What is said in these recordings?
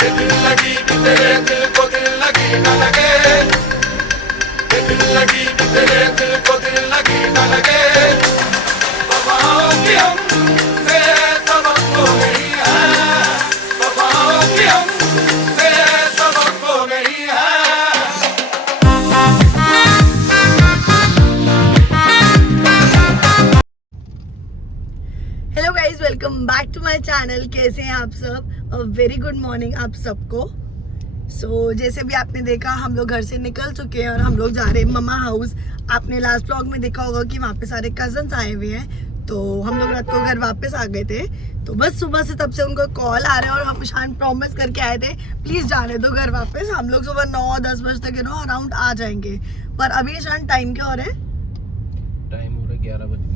दिल लगी कि तेरे दिल को दिल लगी न लगे, दिल लगी कि तेरे दिल को दिल लगी न लगे। वफाओं की हमसे सबक खो गई है, वफाओं की हमसे सबक खो गई है। Hello guys, welcome back to my channel. कैसे हैं आप सब? अ वेरी गुड मॉर्निंग आप सबको। जैसे भी आपने देखा, हम लोग घर से निकल चुके हैं और हम लोग जा रहे हैं ममा हाउस। आपने लास्ट व्लॉग में देखा होगा कि वहाँ पे सारे कजन्स आए हुए हैं, तो हम लोग रात को घर वापस आ गए थे। तो बस सुबह से तब से उनको कॉल आ रहा है और हम शान प्रॉमिस करके आए थे प्लीज जाने दो घर वापस। हम लोग सुबह 9-10 बजे तक अराउंड आ जाएंगे। पर अभी शान टाइम क्या हो रहा है? टाइम हो रहा है 11 बज गए।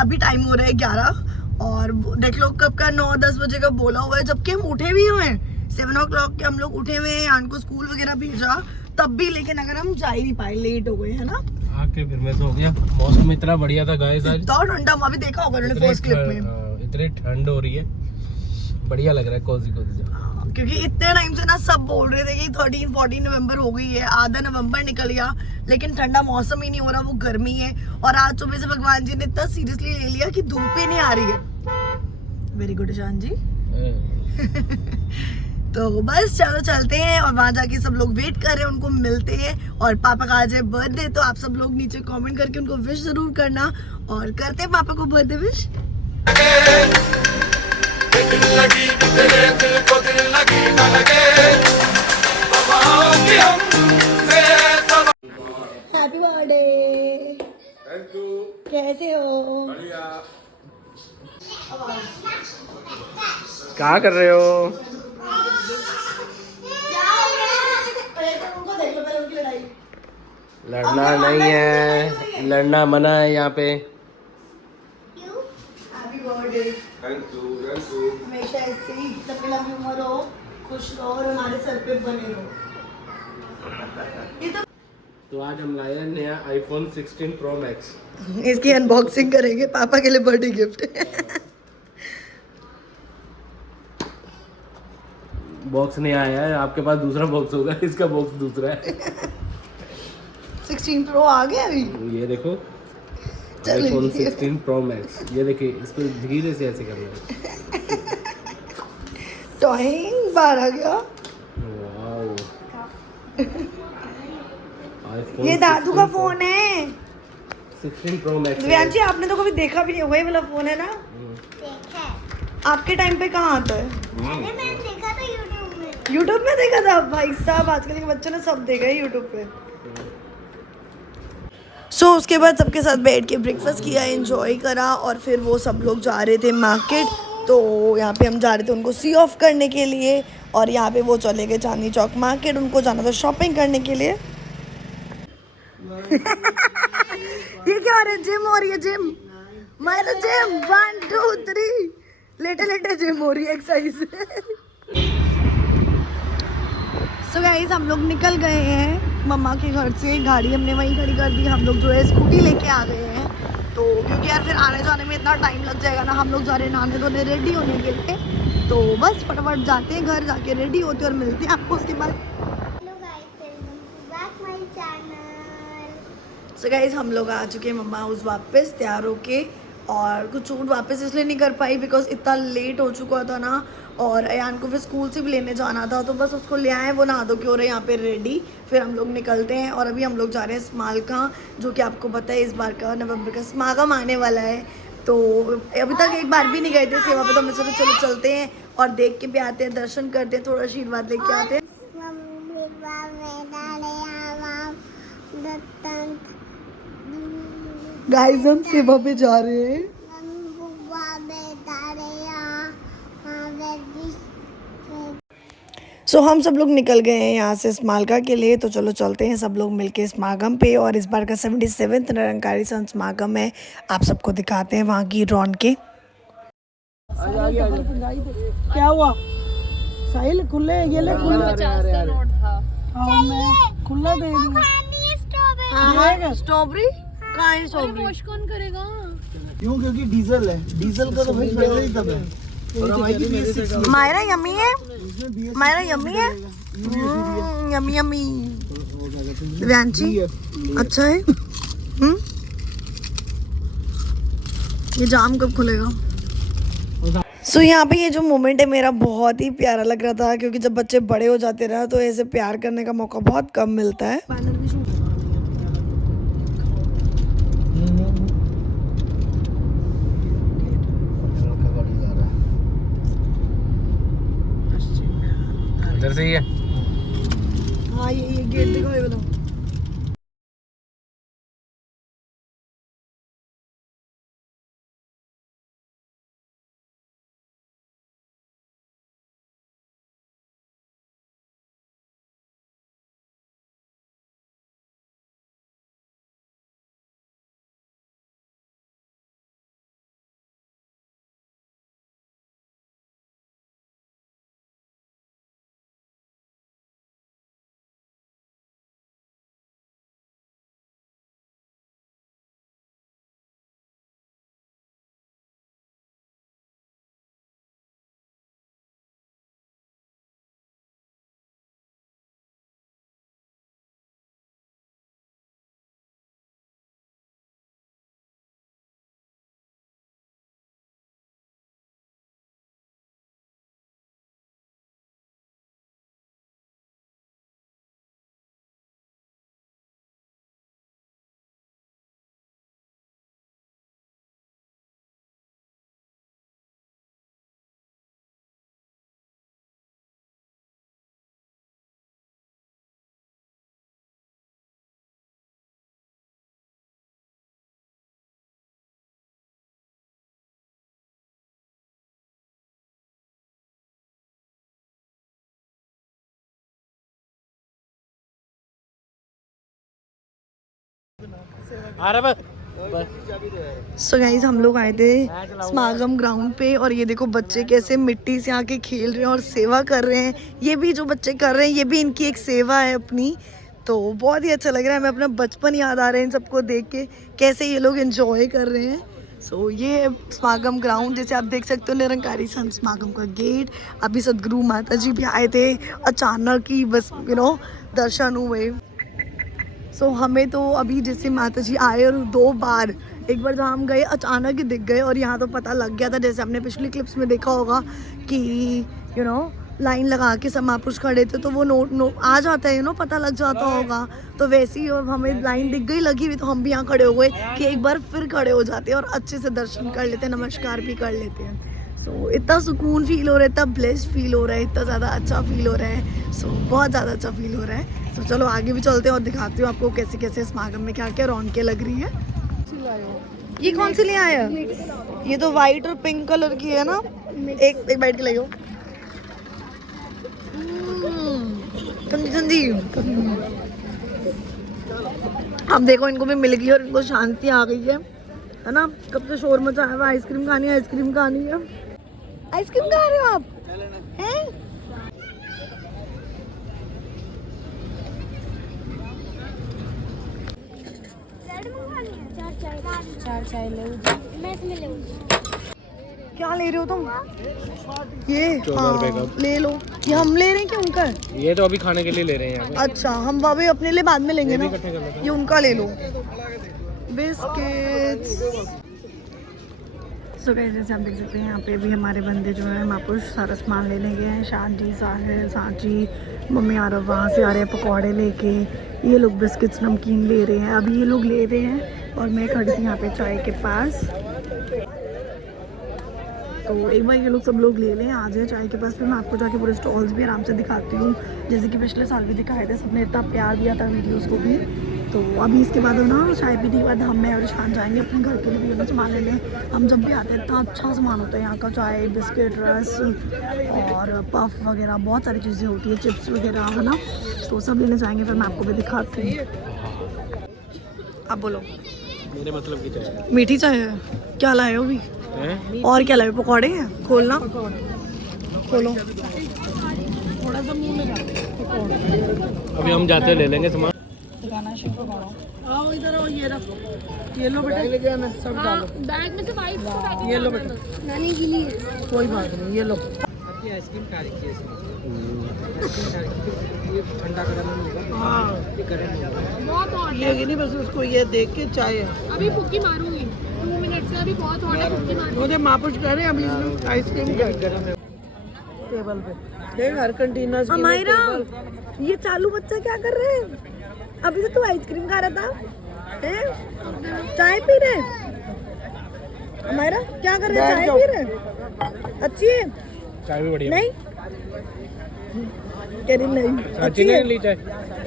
अभी टाइम हो रहा है 11 और देख लो कब का 9-10 बजे का बोला हुआ है, जबकि हम उठे भी हुए हैं 7 o'clock के। हम लोग उठे हुए हैं, आन को स्कूल वगैरह भेजा तब भी, लेकिन अगर हम जा ही नहीं पाए, लेट हो गए है ना। आके फिर मैं सो गया। मौसम इतना बढ़िया था गाइस आज, तो ठंडा अभी देखा होगा उन्होंने फर्स्ट क्लिप में। इतनी ठंड हो रही है, बढ़िया लग रहा है कोजी कोजी। क्योंकि इतने टाइम से ना सब बोल रहे थे कि 13-14 नवंबर हो गई है, आधा नवंबर निकल गया, लेकिन ठंडा मौसम ही नहीं हो रहा, वो गर्मी है। और आज सुबह से भगवान जी ने इतना सीरियसली ले लिया कि धूप ही नहीं आ रही है। वेरी गुड ईशान जी। तो बस चलो चलते हैं और वहां जाके सब लोग वेट कर रहे हैं, उनको मिलते हैं। और पापा का आज है बर्थडे, तो आप सब लोग नीचे कमेंट करके उनको विश जरूर करना और करते हैं पापा को बर्थडे विश। दिल लगी कि तेरे दिल को दिल लगी न लगे, वफाओं की हमसे सबक। Happy birthday. Thank you. कैसे हो? बढ़िया। क्या कर रहे हो? लड़ना नहीं है, लड़ना मना है यहाँ पे। Happy birthday. Thank you, thank you. हमेशा ऐसे ही लंबी लंबी उम्र हो, खुश रहो और हमारे सर पे बने रहो। ये तो आज हम लाए हैं नया iPhone 16 Pro Max। इसकी अनबॉक्सिंग करेंगे पापा के लिए बर्थडे गिफ्ट। बॉक्स नहीं आया है, आपके पास दूसरा बॉक्स होगा, इसका बॉक्स दूसरा है। 16 प्रो आ गया अभी। ये देखो चलो iPhone ये। 16 Pro Max। ये देखिए, इसको धीरे से ऐसे करना है। टॉइंग बाहर आ गया। वाओ। iPhone ये दादू का 16 फोन है। 16 Pro Max। दिव्यांश जी, आपने तो कभी देखा भी नहीं, वही वाला फोन है ना? आपके टाइम पे कहाँ आता है? मैंने देखा था यूट्यूब में। यूट्यूब में देखा था? भाई साहब, आजकल के बच्चों ने सब देखा है यूट्यूब पे। उसके बाद सबके साथ बैठ के ब्रेकफास्ट किया, एंजॉय करा और फिर वो सब लोग जा रहे थे मार्केट। तो यहाँ पे हम जा रहे थे उनको सी ऑफ करने के लिए और यहाँ पे वो चले गए चांदनी चौक मार्केट, उनको जाना था शॉपिंग करने के लिए। ये क्या हो रहा है? जिम हो रही है, जिम मारो जिम। 1 2 3 लेटे लेटे जिम हो रही है, एक्सरसाइज। सो गाइस, हम लोग निकल गए हैं मम्मा के घर से। गाड़ी हमने वहीं खड़ी कर दी, हम लोग जो है स्कूटी लेके आ गए हैं। तो क्योंकि यार फिर आने जाने में इतना टाइम लग जाएगा ना, हम लोग जा रहे हैं नहाने धोने रेडी होने के लिए। तो बस फटाफट जाते हैं घर, जाके रेडी होते हैं और मिलते हैं आपको उसके बाद। Hello guys, welcome to back my channel. So guys, हम लोग आ चुके हैं मम्मा हाउस वापस तैयार होके। और कुछ शूट वापस इसलिए नहीं कर पाई बिकॉज इतना लेट हो चुका था ना, और अयान को फिर स्कूल से भी लेने जाना था। तो बस उसको ले आए, वो नहा धो के हो रहे हैं यहाँ पे रेडी। फिर हम लोग निकलते हैं और अभी हम लोग जा रहे हैं स्मालका, जो कि आपको पता है इस बार का नवंबर का समागम आने वाला है। तो अभी तक एक बार भी नहीं गए थे सेवा पे, तो हमने सोचा चलो चलते हैं और देख के भी आते हैं, दर्शन करते हैं, थोड़ा आशीर्वाद लेके आते हैं। गाइस, हम सेवा पे जा रहे हैं। हम सब लोग निकल गए हैं यहाँ से स्मालका के लिए। तो चलो चलते हैं सब लोग मिलके समागम पे। और इस बार का 77वां निरंकारी संत समागम है, आप सबको दिखाते हैं वहाँ की रौनकें। क्या हुआ साहिल? खुले ये ले, खुला 50 का नोट था। हाँ, मैं खुला दे दूँगा। स्ट्रॉबेरी कहाँ है? स्ट्रॉबेरी वॉश कौन करेगा? क्यों? क्योंकि डीजल है, डीजल का तो भाई पहले ही तब है। मायरा यम्मी है, मायरा यम्मी है, यम्मी यम्मी। दिव्यांशी अच्छा है। ये जाम कब खुलेगा? सो यहाँ पे ये जो मोमेंट है मेरा बहुत ही प्यारा लग रहा था, क्योंकि जब बच्चे बड़े हो जाते रहे तो ऐसे प्यार करने का मौका बहुत कम मिलता है। इधर से ही है। हाँ ये गेट दिखाओ, ये बताओ। सो गाइस हम लोग आए थे समागम ग्राउंड पे, और ये देखो बच्चे कैसे मिट्टी से आके खेल रहे हैं और सेवा कर रहे हैं। ये भी जो बच्चे कर रहे हैं ये भी इनकी एक सेवा है अपनी, तो बहुत ही अच्छा लग रहा है। हमें अपना बचपन याद आ रहा है इन सबको देख के, कैसे ये लोग एंजॉय कर रहे हैं। सो ये है समागम ग्राउंड, जैसे आप देख सकते हो निरंकारी संत समागम का गेट। अभी सदगुरु माता जी भी आए थे, अचानक ही बस दर्शन हुए। सो हमें तो अभी जैसे माता जी आए और 2 बार, एक बार जब हम गए अचानक ही दिख गए, और यहाँ तो पता लग गया था, जैसे आपने पिछली क्लिप्स में देखा होगा कि लाइन लगा के सब महापुरुष खड़े थे, तो वो नोट आ जाता है पता लग जाता होगा। तो वैसे ही अब हमें लाइन दिख गई लगी हुई, तो हम भी यहाँ खड़े हो गए कि एक बार फिर खड़े हो जाते हैं और अच्छे से दर्शन कर लेते हैं, नमस्कार भी कर लेते हैं। सो इतना सुकून फील हो रहा है, इतना ब्लेस्ड फील हो रहा है, इतना ज़्यादा अच्छा फील हो रहा है। सो बहुत ज़्यादा अच्छा फील हो रहा है। तो चलो आगे भी चलते हैं और दिखाती हूँ आपको कैसे कैसे समागम में क्या क्या रौनकें लग रही है। ये कौन सी ले आया? ये तो वाइट और पिंक कलर की है ना। एक बाइट के ले लो। ठंडी ठंडी। अब देखो इनको भी मिल गई और इनको शांति आ गई है ना। कब से शोर मचा है, आइसक्रीम खानी है, आइसक्रीम खानी है। आइसक्रीम खा रहे हो आप? हैं? चार चाय ले, मैं इसमें ले। क्या ले रहे हो तुम? ये 14 रुपए का ले लो। ये हम ले रहे हैं क्या उनका? ये तो अभी खाने के लिए ले रहे हैं यहाँ पे। अच्छा हम बाबे अपने लिए बाद में लेंगे ना। इकट्ठे कर लेते हैं। ये उनका ले लो। बिस्किट्स। सो गाइस जैसे आप देख सकते हैं यहाँ पे भी हमारे बंदे जो है महापुरुष सारा सामान लेने गए हैं। शांति साहिल सांची मम्मी आ रहा वहाँ से आ रहे हैं पकौड़े लेके। ये लोग बिस्किट्स नमकीन ले रहे हैं, अभी ये लोग ले रहे हैं और मैं खड़ी थी यहाँ पे चाय के पास। तो एक बार ये लोग सब लोग ले लें, आ जाए चाय के पास, फिर मैं आपको जाके पूरे स्टॉल्स भी आराम से दिखाती हूँ, जैसे कि पिछले साल भी दिखाए थे। सबने इतना प्यार दिया था वीडियोस को भी। तो अभी इसके बाद ना चाय पीने के बाद हम मैं और ईशान जाएंगे अपने घर के लिए भी सामान लेने। हम जब भी आते हैं इतना अच्छा सामान होता है यहाँ का, चाय बिस्किट रस और पफ वगैरह बहुत सारी चीज़ें होती है, चिप्स वगैरह है ना। तो सब लेने जाएंगे, फिर मैं आपको भी दिखाती हूँ। आप बोलो। मेरे मतलब की चाय मीठी चाय है। क्या लाए हो भी? और क्या लाए? पकौड़े हैं, खोलना खोलो। थोड़ा सा मुंह में जाते हैं। अभी हम जाते ले लेंगे सामान। सिखाना है शिव को खाना। आओ इधर आओ, ये रख, ये लो बेटा, लेके आना सब डालो। बैग में से वाइट पैकेट ये लो बेटा, नानी के लिए कोई बात नहीं, ये लो। आइसक्रीम खा रही है इसमें। आइसक्रीम खा रही है, ये ठंडा गर्म नहीं होगा, हाँ ये गर्म नहीं होगा। बहुत हॉट ये नहीं, बस उसको ये देख के चाय है। अभी फुक्की मारूंगी 2 मिनट से, अभी बहुत हॉट है, फुक्की मारूंगी। मुझे मापुच कर रहे हैं अभी इसमें आइसक्रीम का गर्म है। टेबल पे देख, हर कंटेनर की हमारा ये चालू बच्चा क्या कर रहे हैं? अभी तो तू आइसक्रीम खा रहा था, हैं? चाय पी रहे? हमारा क्या कर रहे हैं? चाय पी रहे? अच्छी है? चाय भी बढ़िया। नहीं कह रही नहीं अच्छी है। ली चाय।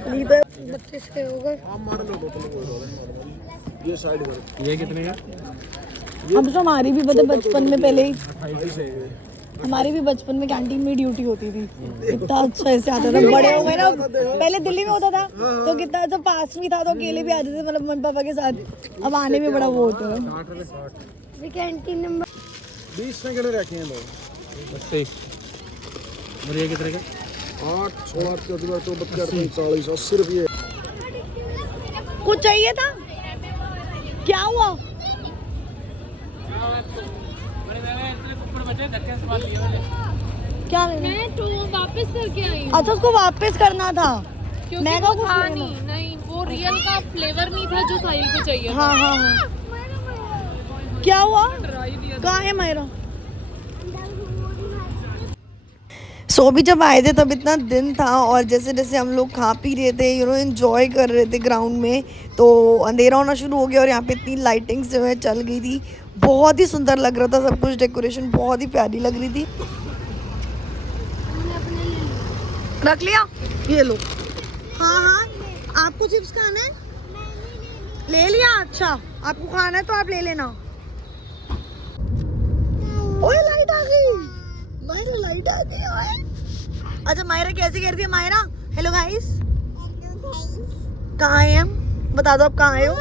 ली तो बच्चे से होगा। ये कितने का? अब तो हमारी भी पता बचपन में पहले ही, हमारी भी बचपन में कैंटीन में ड्यूटी होती थी। इतना अच्छा ऐसे आता था, बड़े हो गए ना। पहले दिल्ली में होता था तो कितना अच्छा पास में था, तो अकेले भी आते थे, मतलब मम्मी पापा के साथ। अब आने में बड़ा वो होता है। कैंटीन नंबर 20 सेकंड रखे हैं लोग। बस ठीक। और ये कितने का? 8 16 के तो 42 40 80 रुपये। कुछ चाहिए था? क्या हुआ? क्या लेना? मैं तो वापस करके आई हूँ, अच्छा, उसको वापस करना था। क्योंकि मैं वो कुछ था लेना। नहीं, वो रियल का फ्लेवर नहीं था जो साहिल को चाहिए। हाँ हाँ हाँ। क्या हुआ? कहाँ है मेरा? सो भी जब आए थे तब इतना दिन था, और जैसे जैसे हम लोग खा पी रहे थे, एंजॉय कर रहे थे ग्राउंड में, तो अंधेरा होना शुरू हो गया और यहाँ पे इतनी लाइटिंग्स जो है चल गई थी। बहुत ही सुंदर लग रहा था सब कुछ, डेकोरेशन बहुत ही प्यारी लग रही थी। रख लिया? ये लो। हाँ हाँ, आपको चिप्स खाना है? ले लिया? अच्छा, आपको खाना है तो आप ले लेना। ओए लाइट आ गई, मायरा लाइट आ गई। ओए अच्छा, मायरा कैसे कह रही है? मायरा हेलो गाइस, कहाँ हैं हम? बता दो आप कहाँ आए हो?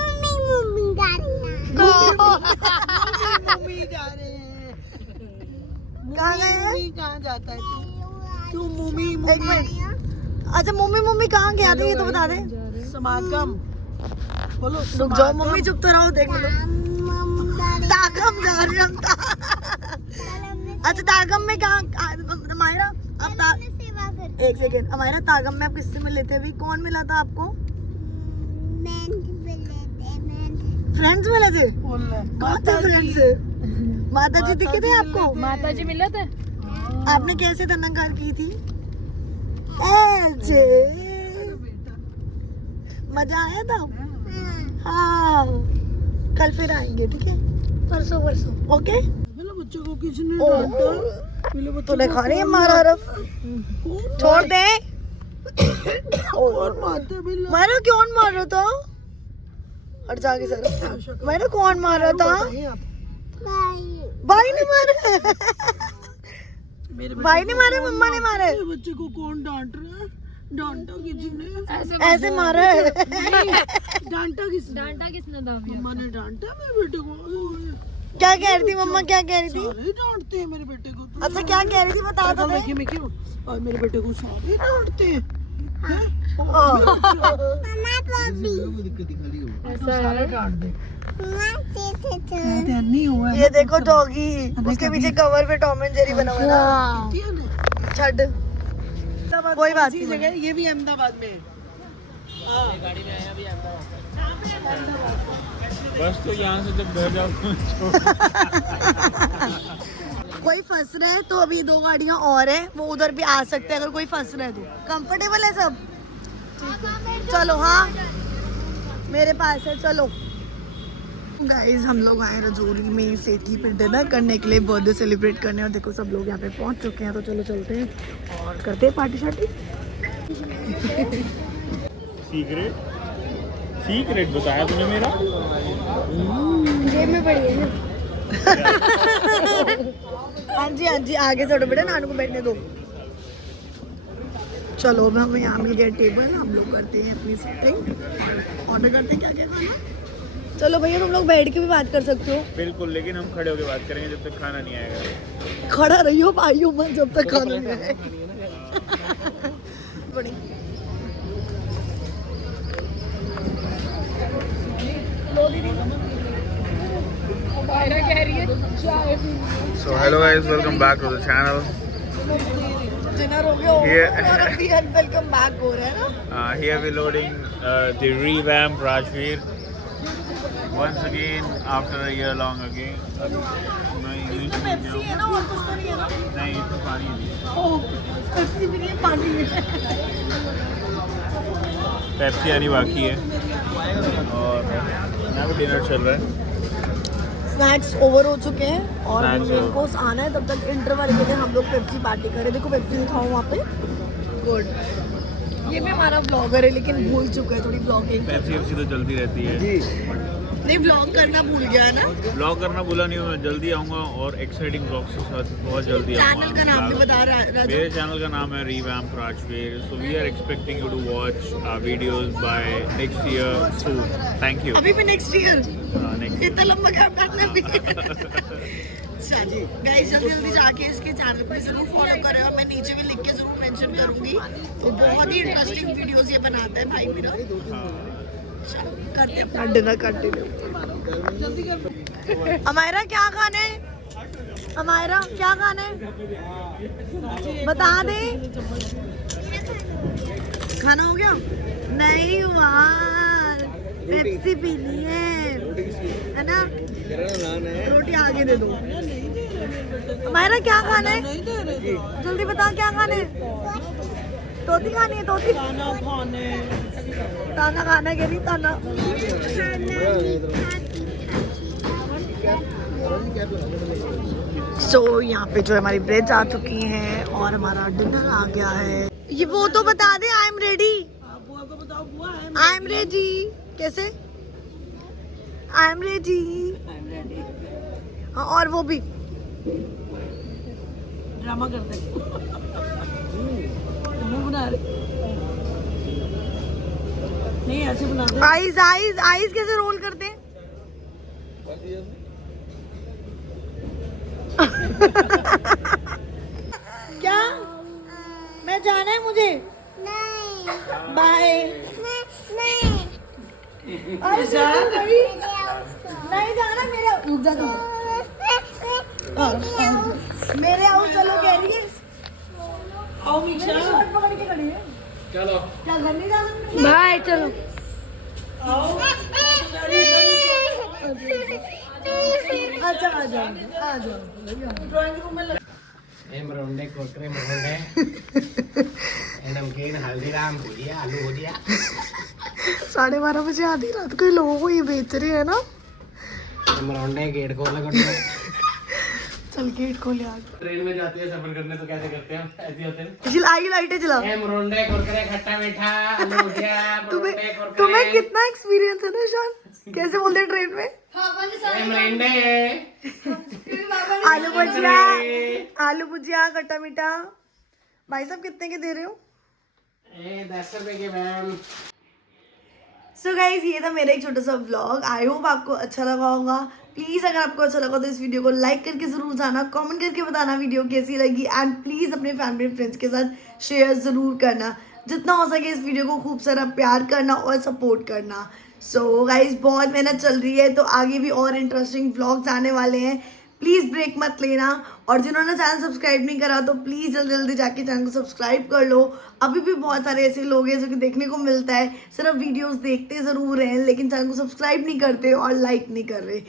मम्मी जा रहे हैं। कहाँ गए हैं? कहाँ जाता है तू मुमी? एक मिनट, अच्छा मम्मी कहाँ गया था ये तो बता दे। समागम बोलो। रुक जाओ मम्मी, चुप तो रहो, देख लो। तागम जा रहे हैं हम। अच्छा तागम में कहाँ? मायरा अब सेवा कर एक सेकेंड, हमारा तागम में आप किससे मिले थे अभी? कौन मिला था आपको? फ्रेंड्स मिले थे? बोल रहा है। कौन थे फ्रेंड्स? माता जी दिखे थे आपको? माता जी मिले थे? आपने कैसे तनंकार की थी? ऐसे मजा आया था? हाँ, कल फिर आएंगे, ठीक है? परसों ओके। मेरे बच्चों को किसने डांटा? मेरे बच्चों तूने खा रही है हमारा रफ? छोड़ दे। और मारते बिल्ला। मारा कौन मार रहा था? हट जाके सर। मैंने कौन मार रहा था? भाई ने मारा। भाई ने मारे, मम्मा ने मारे? मेरे बच्चे को कौन डांट रहा है? डांटा किसने? ऐसे मारा है। डांटा किसने? डांटा किसने था? मम्मा ने डांटा मेरे बेटे को। क्या कह रही थी मम्मा? क्या कह रही थी? सारे डांटते हैं मेरे बेटे को तो। अच्छा क्या कह रही थी बता दो। मिकी और मेरे बेटे को सारे डांटते हैं। सारे डांट दे। नहीं हुआ है। ये देखो डॉगी, उसके पीछे कवर पे टॉम एंड जेरी बना हुआ है ना। छड़ कोई बात नहीं। जगह ये भी अहमदाबाद में है। बस तो यहाँ से जब घर जाओ कोई फंस रहा है तो अभी 2 गाड़ियाँ और है, वो उधर भी आ सकते हैं अगर कोई फंस रहा है तो। कंफर्टेबल है सब? चलो हाँ, मेरे पास है, चलो। गाइस हम लोग आए रजौरी में सेठी पे डिनर करने के लिए, बर्थडे सेलिब्रेट करने, और देखो सब लोग यहाँ पे पहुँच चुके हैं, तो चलो चलते हैं और करते हैं पार्टी शार्टी। सीक्रेट बताया तूने मेरा। जेब में पड़ी है। हाँ जी आगे छोड़ो बेटा, नानू को बैठने दो। चलो अब हमें यहाँ मिल गया टेबल, हम लोग करते हैं अपनी सेटिंग, ऑर्डर करते हैं क्या क्या खाना। चलो भैया तुम लोग बैठ के भी बात कर सकते हो। बिल्कुल, लेकिन हम खड़े होकर बात करेंगे जब तक खाना नहीं आएगा। खड़ा रहियो पाइयो मत जब तक खाना नहीं आए। बड़ी So hello guys, welcome back to the channel. Dinner हो गया और अभी वेलकम बैक हो रहा है ना. Here we're loading the revamped Rajveer once again after a year long again. Pepsi है ना और कुछ तो नहीं है ना. नहीं, इसमें पानी है. ओह पेप्सी भी नहीं पानी है. पेप्सी आनी बाकी है और यहाँ पे डिनर चल रहा है. स्नैक्स ओवर हो चुके हैं और Snacks मेन over. कोर्स आना है. तब तक इंटरवल के लिए हम लोग पेप्सी पार्टी करें. देखो पेप्सी दिखाओ वहाँ पे. गुड. ये भी हमारा ब्लॉगर है लेकिन भूल चुका है थोड़ी ब्लॉगिंग. पेप्सी तो चलती रहती है. नहीं ब्लॉग करना भूल गया है ना. ब्लॉग करना भूला नहीं हूँ मैं. जल्दी आऊँगा और एक्साइटिंग ब्लॉग्स के साथ बहुत जल्दी आऊँगा. चैनल का नाम भी बता राजू. मेरे चैनल का नाम है Revamp Rajveer. So we are expecting you to watch our videos by next year soon. Thank you. अभी भी नेक्स्ट ईयर. Next इतना लंबा गैप रखना भी. चलिए गाइस जल्दी जल्दी जाके इसके चैनल पे जरूर फॉलो करें और मैं नीचे भी लिख के जरूर मेंशन करूंगी. तो बहुत ही इंटरेस्टिंग वीडियोस ये बनाता है भाई मेरा. चलो, करते हैं अपना डिनर कंटिन्यू. अमायरा क्या खाने? अमायरा क्या खाने? बता दे. खाना हो गया? नहीं हुआ. पेप्सी पीनी है ना. रोटी आगे दे दो. हमारा क्या खाना है? जल्दी बता क्या खाना है? तोती खानी है. तोती ताना खाना है. कह रही ताना. सो यहाँ पे जो हमारी ब्रेड आ चुकी हैं और हमारा डिनर आ गया है. ये वो तो बता दे. I am ready. I am ready. कैसे? I am ready. हाँ और वो भी ड्रामा करते हैं. मुंह बना रहे. नहीं ऐसे बनाते. आईज आईज आईज कैसे रोल करते हैं? क्या? मैं जाना है मुझे. नहीं बाय. नहीं नहीं जाना मेरे. रुक जा. मेरे आओ चलो कह रही है. आओ मीशा. पकड़ के खड़ी है. चलो क्या घर नहीं जाना? बाय चलो. अच्छा आ जाओ ड्राइंग रूम में. मरोंडे कुरकुरे मरोंडे नमकीन हल्दीराम भुजिया आलू भुजिया. 12:30 बजे आधी रात को लोगों को ये बेच रहे हैं ना. मरोंडे गेट खोल लगा. चल गेट खोले आ. ट्रेन में जाते हैं सफर करने तो कैसे करते हैं? ऐसे होते हैं. जलाई लाइटें जलाओ. मरोंडे कुरकुरे खट्टा मीठा आलू भुजिया. तुम्हें कितना एक्सपीरियंस है ना शान? कैसे बोलते हैं ट्रेन में? मरोंडे आलू भुजिया खट्टा मीठा. भाई साहब कितने के दे रहे हो? 10 रुपए के मैम. सो गाइज ये था मेरा एक छोटा सा व्लॉग. आई होप आपको अच्छा लगा होगा. प्लीज़ अगर आपको अच्छा लगा तो इस वीडियो को लाइक करके ज़रूर जाना. कमेंट करके बताना वीडियो कैसी लगी. एंड प्लीज़ अपने फैमिली फ्रेंड्स के साथ शेयर ज़रूर करना. जितना हो सके इस वीडियो को खूब सारा प्यार करना और सपोर्ट करना. सो गाइज बहुत मेहनत चल रही है तो आगे भी और इंटरेस्टिंग व्लॉग्स आने वाले हैं. प्लीज़ ब्रेक मत लेना. और जिन्होंने चैनल सब्सक्राइब नहीं करा तो प्लीज़ जल्दी जल्दी जाके चैनल को सब्सक्राइब कर लो. अभी भी बहुत सारे ऐसे लोग हैं जो कि देखने को मिलता है सिर्फ वीडियोस देखते ज़रूर हैं लेकिन चैनल को सब्सक्राइब नहीं करते और लाइक नहीं कर रहे.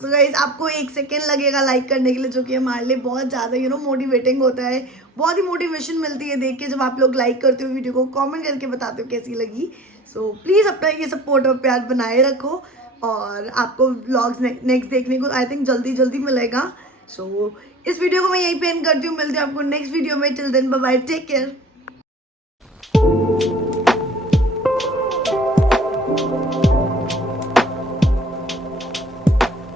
सो गाइस आपको 1 सेकेंड लगेगा लाइक करने के लिए जो कि हमारे लिए बहुत ज़्यादा मोटिवेटिंग होता है. बहुत ही मोटिवेशन मिलती है देख के जब आप लोग लाइक करते हो वीडियो को. कॉमेंट करके बताते हो कैसी लगी. सो प्लीज़ अपना ये सपोर्ट और प्यार बनाए रखो. और आपको व्लॉग्स नेक्स्ट देखने को आई थिंक जल्दी मिलेगा. सो इस वीडियो को मैं यहीं पे एंड करती हूँ. मिलती हूँ आपको नेक्स्ट वीडियो में. Till then bye bye. Take care.